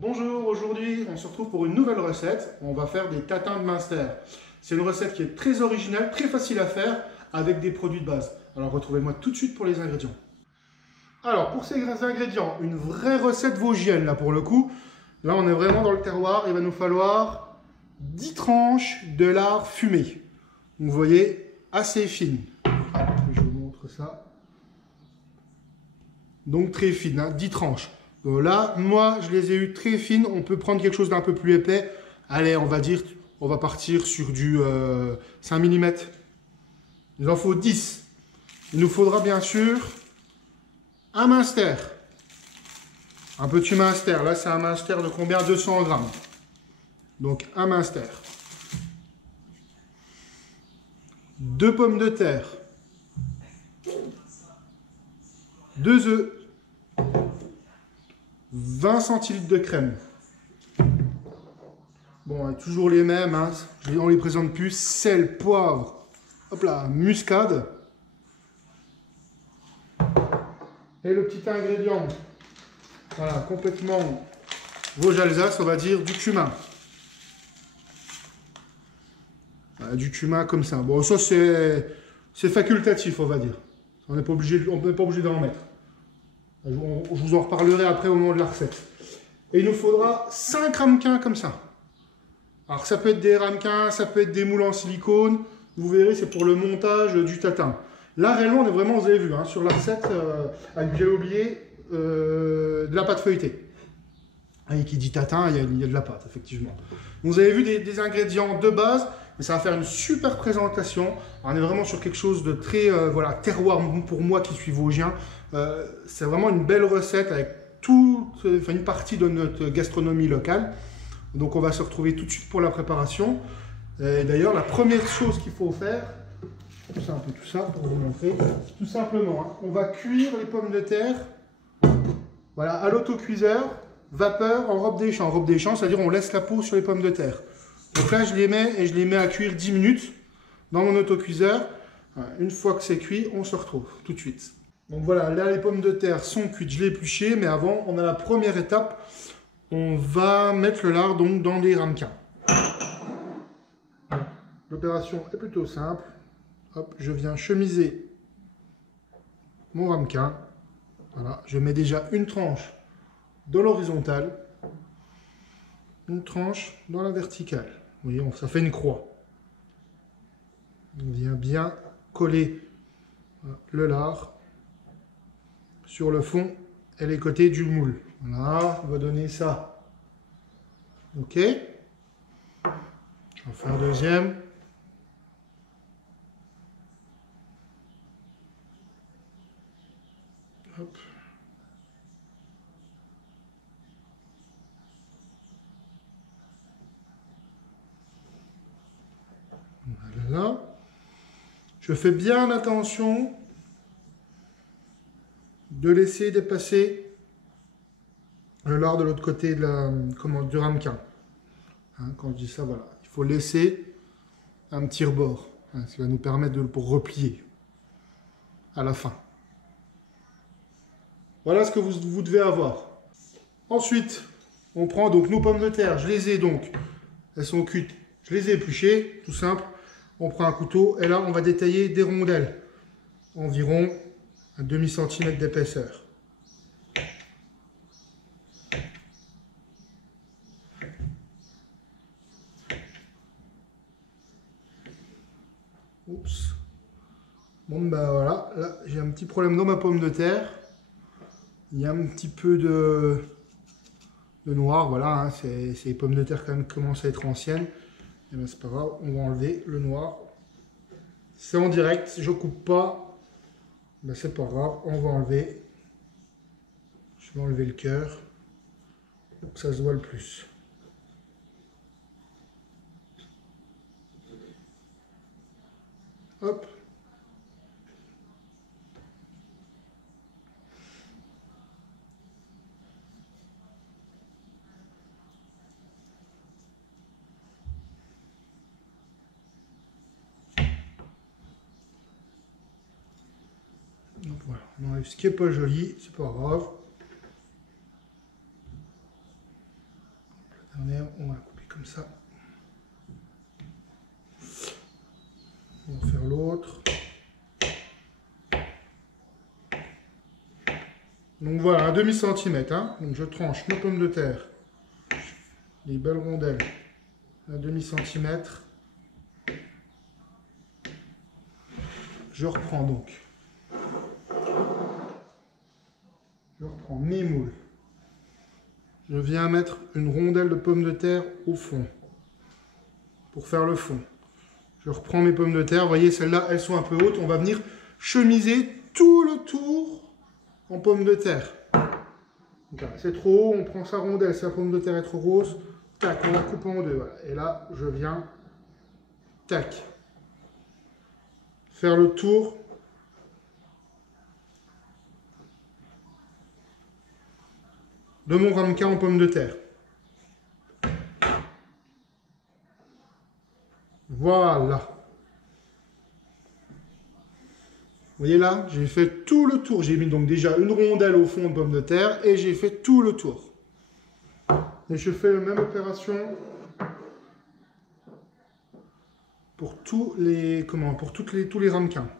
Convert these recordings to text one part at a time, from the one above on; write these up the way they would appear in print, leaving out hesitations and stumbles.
Bonjour, aujourd'hui on se retrouve pour une nouvelle recette. On va faire des tatins de Münster. C'est une recette qui est très originale, très facile à faire avec des produits de base. Alors retrouvez-moi tout de suite pour les ingrédients. Alors pour ces ingrédients, une vraie recette vosgienne là pour le coup. Là on est vraiment dans le terroir, il va nous falloir 10 tranches de lard fumé. Vous voyez, assez fine. Je vous montre ça. Donc très fine, hein, 10 tranches. Donc là, moi, je les ai eues très fines. On peut prendre quelque chose d'un peu plus épais. Allez, on va partir sur du 5 mm. Il en faut 10. Il nous faudra bien sûr un Münster. Un petit Münster. Là, c'est un Münster de combien? 200 grammes. Donc, un Münster. 2 pommes de terre. 2 œufs. 20 centilitres de crème. Bon, toujours les mêmes, hein. On les présente plus. Sel, poivre, hop là, muscade. Et le petit ingrédient, voilà, complètement Vosges Alsace, on va dire du cumin. Voilà, du cumin comme ça. Bon, ça c'est facultatif, on va dire. On n'est pas obligé d'en mettre. Je vous en reparlerai après au moment de la recette. Et il nous faudra 5 ramequins comme ça. Alors ça peut être des ramequins, ça peut être des moules en silicone. Vous verrez, c'est pour le montage du tatin. Là, réellement, on est vraiment, vous avez vu, hein, sur la recette, avec, j'ai oublié, de la pâte feuilletée. Et qui dit tatin, il y a de la pâte, effectivement. Donc, vous avez vu des ingrédients de base, mais ça va faire une super présentation. On est vraiment sur quelque chose de très voilà, terroir pour moi qui suis vosgien. C'est vraiment une belle recette avec une partie de notre gastronomie locale. Donc on va se retrouver tout de suite pour la préparation. D'ailleurs, la première chose qu'il faut faire, c'est un peu tout ça pour vous montrer, tout simplement, hein, on va cuire les pommes de terre, voilà, à l'autocuiseur, vapeur en robe des champs. Robe des champs, c'est-à-dire on laisse la peau sur les pommes de terre. Donc là, je les mets à cuire 10 minutes dans mon autocuiseur. Une fois que c'est cuit, on se retrouve tout de suite. Donc voilà, là les pommes de terre sont cuites, je l'ai épluché, mais avant, on a la première étape. On va mettre le lard donc dans des ramequins. L'opération est plutôt simple. Hop, je viens chemiser mon ramequin. Voilà, je mets déjà une tranche dans l'horizontale, une tranche dans la verticale. Vous voyez, ça fait une croix. On vient bien coller le lard sur le fond et les côtés du moule. Voilà, on va donner ça. Ok. On fait un deuxième. Hop. Voilà. Je fais bien attention de laisser dépasser le lard de l'autre côté du ramequin. Hein, quand je dis ça, voilà. Il faut laisser un petit rebord. Hein, ce qui va nous permettre pour replier à la fin. Voilà ce que vous devez avoir. Ensuite, on prend donc nos pommes de terre. Je les ai donc, elles sont cuites. Je les ai épluchées, tout simple. On prend un couteau et là, on va détailler des rondelles. Environ un demi-centimètre d'épaisseur. Oups. Bon, ben voilà, là, j'ai un petit problème dans ma pomme de terre. Il y a un petit peu de noir, voilà, hein, ces pommes de terre quand même commencent à être anciennes. Et ben c'est pas grave, on va enlever le noir. C'est en direct, je coupe pas. Ben c'est pas grave, on va enlever. Je vais enlever le cœur pour que ça se voit le plus. Hop. Donc voilà, on enlève ce qui n'est pas joli, c'est pas grave. Attendez, on va couper comme ça. On va faire l'autre. Donc voilà, un demi-centimètre. Hein. Donc je tranche ma pomme de terre, les belles rondelles, un demi-centimètre. Je reprends donc. Je reprends mes moules. Je viens mettre une rondelle de pomme de terre au fond pour faire le fond. Je reprends mes pommes de terre. Vous voyez, celles-là, elles sont un peu hautes. On va venir chemiser tout le tour en pommes de terre. C'est trop haut, on prend sa rondelle. Si la pomme de terre est trop grosse, tac, on la coupe en deux. Voilà. Et là, je viens, tac, faire le tour de mon ramequin en pommes de terre. Voilà. Vous voyez là, j'ai fait tout le tour. J'ai mis donc déjà une rondelle au fond de pomme de terre et j'ai fait tout le tour. Et je fais la même opération pour tous les tous les ramequins.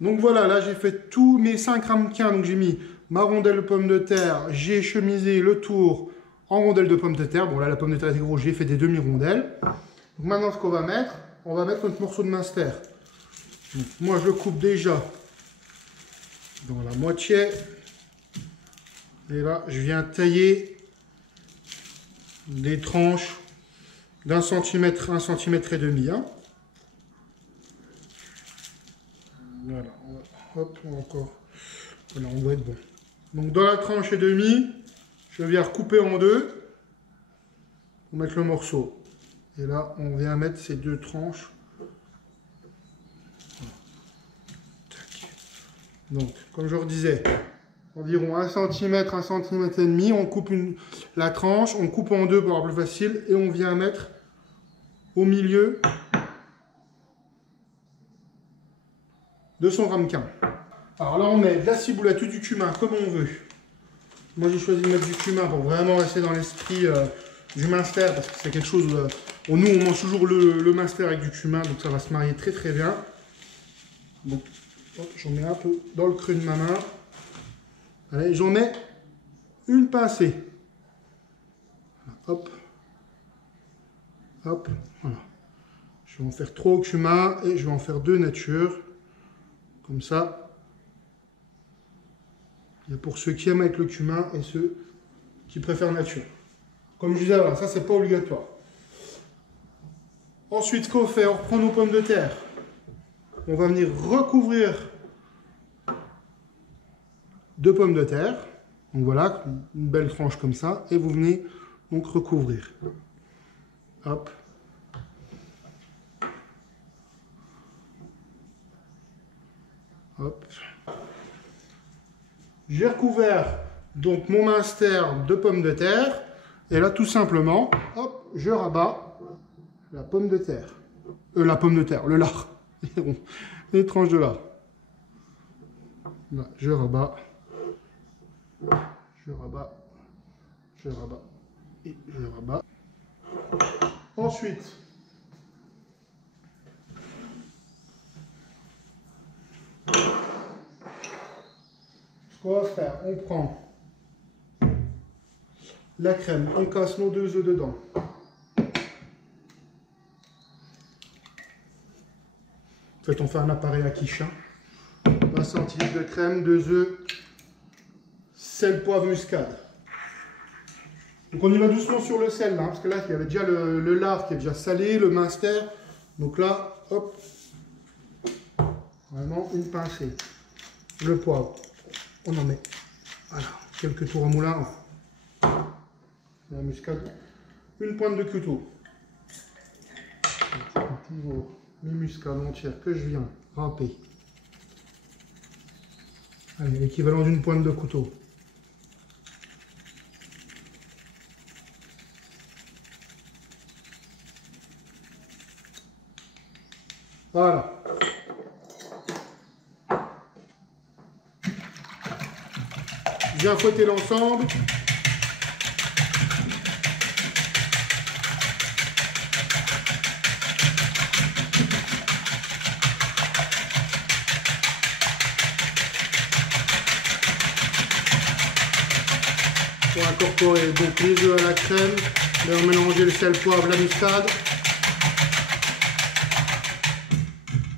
Donc voilà, là j'ai fait tous mes 5 ramequins, donc j'ai mis ma rondelle de pomme de terre, j'ai chemisé le tour en rondelle de pomme de terre. Bon là la pomme de terre était grosse, j'ai fait des demi-rondelles. Donc maintenant ce qu'on va mettre, on va mettre notre morceau de minster. Donc, moi je le coupe déjà dans la moitié. Et là je viens tailler des tranches d'1 centimètre, 1 centimètre et demi. Hein. Voilà, hop, encore. Voilà, on doit être bon. Donc dans la tranche et demi, je viens recouper en deux pour mettre le morceau. Et là, on vient mettre ces deux tranches. Donc, comme je redisais, environ 1 cm, 1 cm et demi. On coupe la tranche, on coupe en deux pour avoir plus facile et on vient mettre au milieu de son ramequin. Alors là, on met de la ciboulette ou du cumin comme on veut. Moi, j'ai choisi de mettre du cumin pour vraiment rester dans l'esprit du minster parce que c'est quelque chose. Nous, on mange toujours le minster avec du cumin, donc ça va se marier très très bien. Donc, j'en mets un peu dans le creux de ma main. Allez, j'en mets une pincée. Hop, hop, voilà. Je vais en faire 3 au cumin et je vais en faire 2 nature. Comme ça, il y a pour ceux qui aiment avec le cumin et ceux qui préfèrent nature. Comme je disais, voilà, ça c'est pas obligatoire. Ensuite, ce qu'on fait, on reprend nos pommes de terre. On va venir recouvrir de pommes de terre. Donc voilà, une belle tranche comme ça. Et vous venez donc recouvrir. Hop. Hop. J'ai recouvert donc mon minster de pommes de terre. Et là, tout simplement, hop, je rabats la pomme de terre. La pomme de terre, le lard. Les tranches de lard. Là, je rabats. Je rabats. Je rabats. Et je rabats. Ensuite, ce qu'on va faire, on prend la crème, on casse nos 2 œufs dedans. En fait, on fait un appareil à quiche. 1 centilitre de crème, 2 œufs, sel, poivre, muscade. Donc on y va doucement sur le sel, là, parce que là, il y avait déjà le lard qui est déjà salé, le minster. Donc là, hop, vraiment une pincée. Le poivre, on en met, voilà, quelques tours au moulin. La muscade, une pointe de couteau. Toujours mes muscades entières que je viens râper. Allez, l'équivalent d'une pointe de couteau. Voilà. Bien fouetter l'ensemble. Pour incorporer donc les œufs à la crème, on mélanger le sel, poivre, la muscade.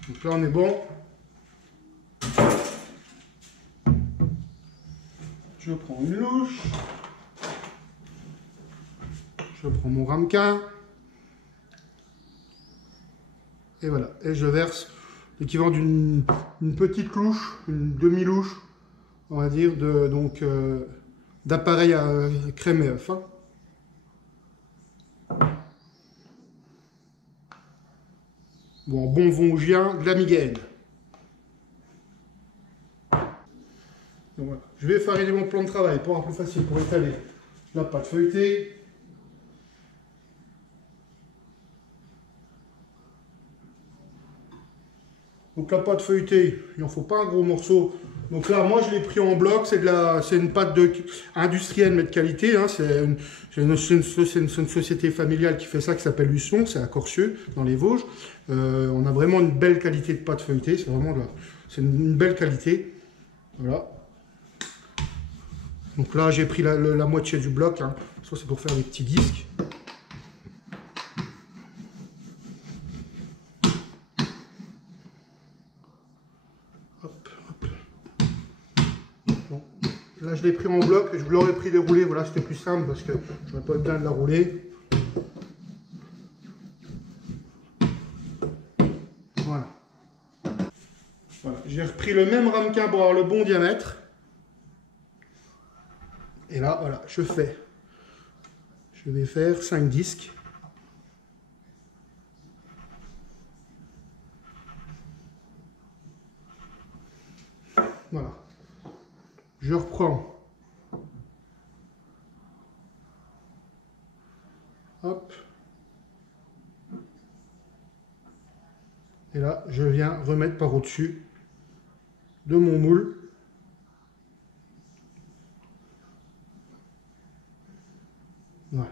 Donc là on est bon. Je prends une louche. Je prends mon ramequin. Et voilà. Et je verse l'équivalent d'une petite louche, une demi-louche, on va dire, d'appareil à crème et œuf. Bon vongien, de la migaine. Donc voilà. Je vais fariner mon plan de travail pour avoir plus facile pour étaler la pâte feuilletée. Donc la pâte feuilletée, il n'en faut pas un gros morceau. Donc là, moi je l'ai pris en bloc, c'est une pâte industrielle mais de qualité. Hein. C'est une société familiale qui fait ça, qui s'appelle Husson, c'est à Corcieux, dans les Vosges. On a vraiment une belle qualité de pâte feuilletée, c'est vraiment c'est une belle qualité. Voilà. Donc là, j'ai pris la moitié du bloc, hein. Ça c'est pour faire des petits disques. Hop, hop. Bon. Là, je l'ai pris en bloc, je l'aurais pris déroulé, voilà, c'était plus simple parce que je n'aurais pas besoin de la rouler. Voilà. Voilà. J'ai repris le même ramequin pour avoir le bon diamètre. Et là, voilà, je vais faire 5 disques. Voilà. Je reprends. Hop. Et là, je viens remettre par au-dessus de mon moule. Voilà.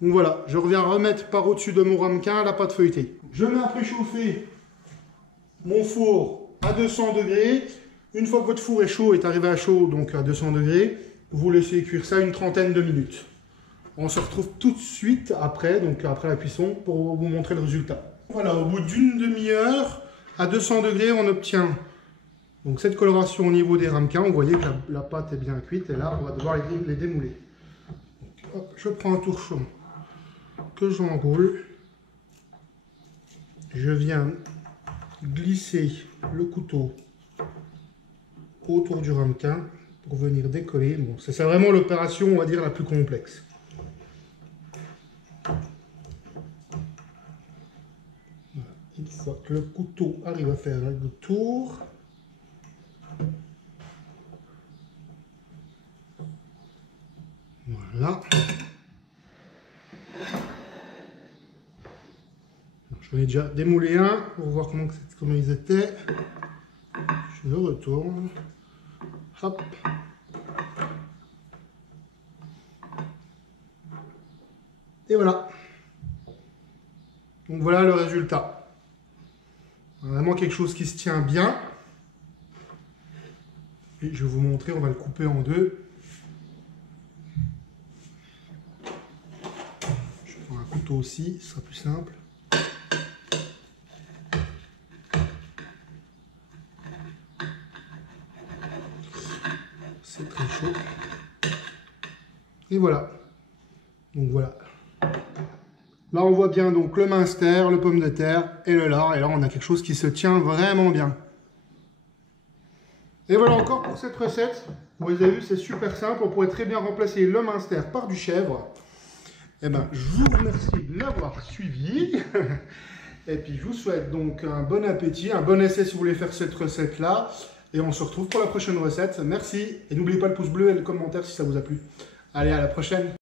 Donc voilà, je reviens remettre par au-dessus de mon ramequin la pâte feuilletée. Je mets à préchauffer mon four à 200 degrés. Une fois que votre four est chaud, est arrivé à chaud, donc à 200 degrés, vous laissez cuire ça une trentaine de minutes. On se retrouve tout de suite après, donc après la cuisson, pour vous montrer le résultat. Voilà, au bout d'une demi-heure, à 200 degrés, on obtient donc cette coloration au niveau des ramequins. Vous voyez que la pâte est bien cuite, et là, on va devoir les démouler. Hop, je prends un torchon que j'enroule. Je viens glisser le couteau autour du ramequin pour venir décoller. Bon, c'est vraiment l'opération, on va dire, la plus complexe. Voilà. Une fois que le couteau arrive à faire le tour, voilà. J'en ai déjà démoulé un pour voir comment ils étaient. Je le retourne. Hop. Et voilà. Donc voilà le résultat. Vraiment quelque chose qui se tient bien. Et je vais vous montrer, on va le couper en deux. Je prends un couteau aussi, ce sera plus simple. C'est très chaud. Et voilà. Donc voilà. Là on voit bien donc le minster, le pomme de terre et le lard. Et là on a quelque chose qui se tient vraiment bien. Et voilà encore pour cette recette. Vous avez vu, c'est super simple. On pourrait très bien remplacer le minster par du chèvre. Et ben, je vous remercie de l'avoir suivi. Et puis je vous souhaite donc un bon appétit, un bon essai si vous voulez faire cette recette-là. Et on se retrouve pour la prochaine recette. Merci. Et n'oubliez pas le pouce bleu et le commentaire si ça vous a plu. Allez, à la prochaine.